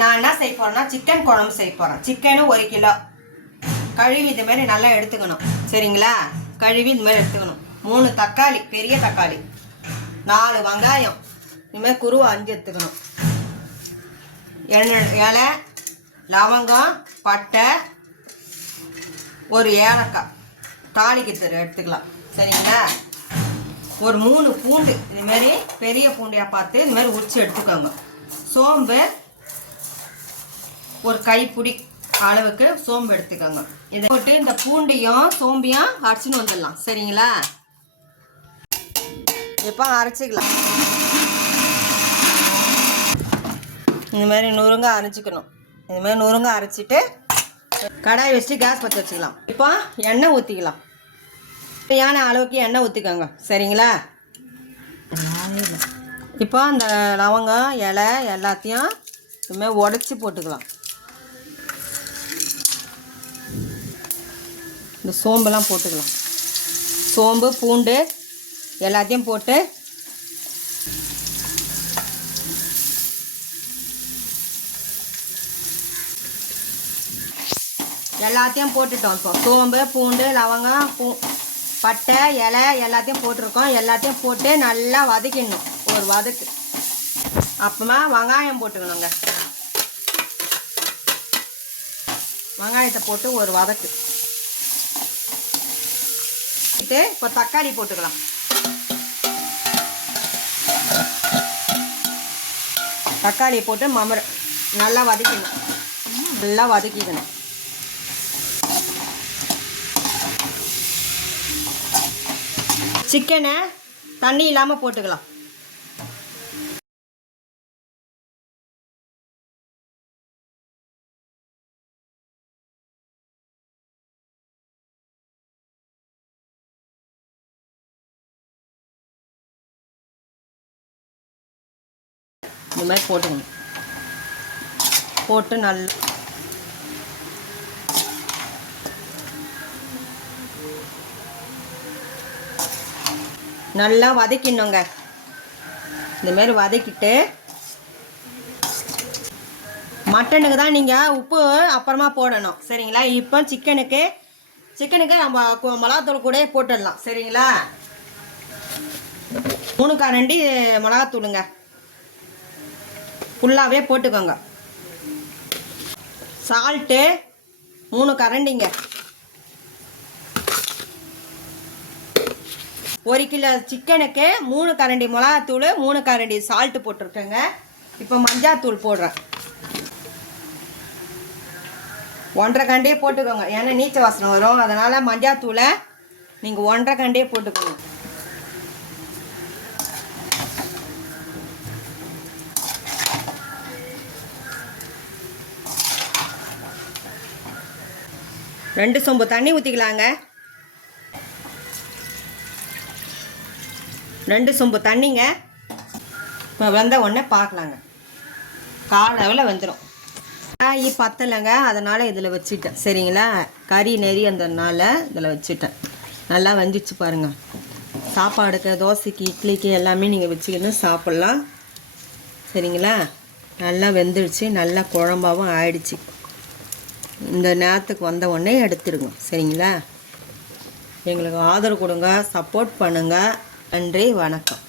நான் என்ன செய்ய போகிறேன்னா சிக்கன் குழம்பு செய்ய போகிறேன். சிக்கனு 1 கிலோ கழுவி இது மாதிரி நல்லா எடுத்துக்கணும். சரிங்களா? கழுவி இந்த மாதிரி எடுத்துக்கணும். 3 தக்காளி, பெரிய தக்காளி, 4 வெங்காயம், இதுமாதிரி குருவை 5 எடுத்துக்கணும். இலை, லவங்கம், பட்டை, ஒரு ஏலக்காய் தாளிக்கு எடுத்துக்கலாம். சரிங்களா? ஒரு 3 பூண்டு இதுமாரி பெரிய பூண்டையாக பார்த்து இதுமாதிரி உரிச்சு எடுத்துக்கோங்க. சோம்பு ஒரு கைப்பிடி அளவுக்கு சோம்பு எடுத்துக்கோங்க. இதை போட்டு இந்த பூண்டையும் சோம்பையும் அரைச்சின்னு வந்துடலாம். சரிங்களா? இப்போ அரைச்சிக்கலாம். இந்த மாதிரி நுருங்க அரைச்சிக்கணும். இந்த மாதிரி நுருங்க அரைச்சிட்டு கடாய் வச்சுட்டு கேஸ் பற்ற வச்சுக்கலாம். இப்போ எண்ணெய் ஊற்றிக்கலாம். தேவையான அளவுக்கு எண்ணெய் ஊற்றிக்கோங்க. சரிங்களா? இப்போ அந்த லவங்கம், இலை எல்லாத்தையும் இதுமாதிரி உடச்சி போட்டுக்கலாம். இந்த சோம்பெல்லாம் போட்டுக்கலாம். சோம்பு, பூண்டு எல்லாத்தையும் போட்டு எல்லாத்தையும் போட்டுட்டோம். இப்போ சோம்பு, பூண்டு, லவங்கம், பட்டை, இலை எல்லாத்தையும் போட்டிருக்கோம். எல்லாத்தையும் போட்டு நல்லா வதக்கிடணும். ஒரு வதக்கு. அப்புறமா வெங்காயம் போட்டுக்கணுங்க. வெங்காயத்தை போட்டு ஒரு வதக்கு. இப்போ தக்காளி போட்டுக்கலாம். தக்காளி போட்டு நல்லா வதக்கணும். நல்லா வதக்கிக்கணும். சிக்கனை தண்ணி இல்லாமல் போட்டுக்கலாம். இந்த மாதிரி போட்டுக்கணும். போட்டு நல்லா வதக்கிடணுங்க. இந்தமாரி வதக்கிட்டு மட்டனுக்கு தான் நீங்கள் உப்பு அப்புறமா போடணும். சரிங்களா? இப்போ சிக்கனுக்கு நம்ம மிளகாத்தூள் கூட போட்டுடலாம். சரிங்களா? 3 கரண்டி மிளகாத்தூளுங்க. ஃபுல்லாகவே போட்டுக்கோங்க. சால்ட்டு 3 கரண்டிங்க. 1 கிலோ சிக்கனுக்கு 3 கரண்டி மிளகாத்தூள், 3 கரண்டி சால்ட்டு போட்டிருக்கேங்க. இப்போ மஞ்சாத்தூள் போடுறேன். 1.5 கரண்டியே போட்டுக்கோங்க. ஏன்னா நீச்ச வாசனை வரும். அதனால் மஞ்சாத்தூளை நீங்கள் 1.5 கரண்டியே போட்டுக்கோங்க. ரெண்டு சொம்பு தண்ணி ஊற்றிக்கலாங்க. 2 சொம்பு தண்ணிங்க. இப்போ வெந்த உடனே பார்க்கலாங்க. கால் அளவில் வெந்துடும். காய் பத்தலைங்க, அதனால் இதில் வச்சுட்டேன். சரிங்களா? கறி நெறி அந்தனால இதில் வச்சுட்டேன். நல்லா வெந்துச்சு பாருங்கள். சாப்பாடுக்கு, தோசைக்கு, இட்லிக்கு எல்லாமே நீங்கள் வச்சுக்கணும், சாப்பிட்லாம். சரிங்களா? நல்லா வெந்துடுச்சு. நல்லா குழம்பாகவும் ஆயிடுச்சு. இந்த நேரத்துக்கு வந்த உடனே எடுத்துடுங்க. சரிங்களா? எங்களுக்கு ஆதரவு கொடுங்க, சப்போர்ட் பண்ணுங்கள். நன்றி, வணக்கம்.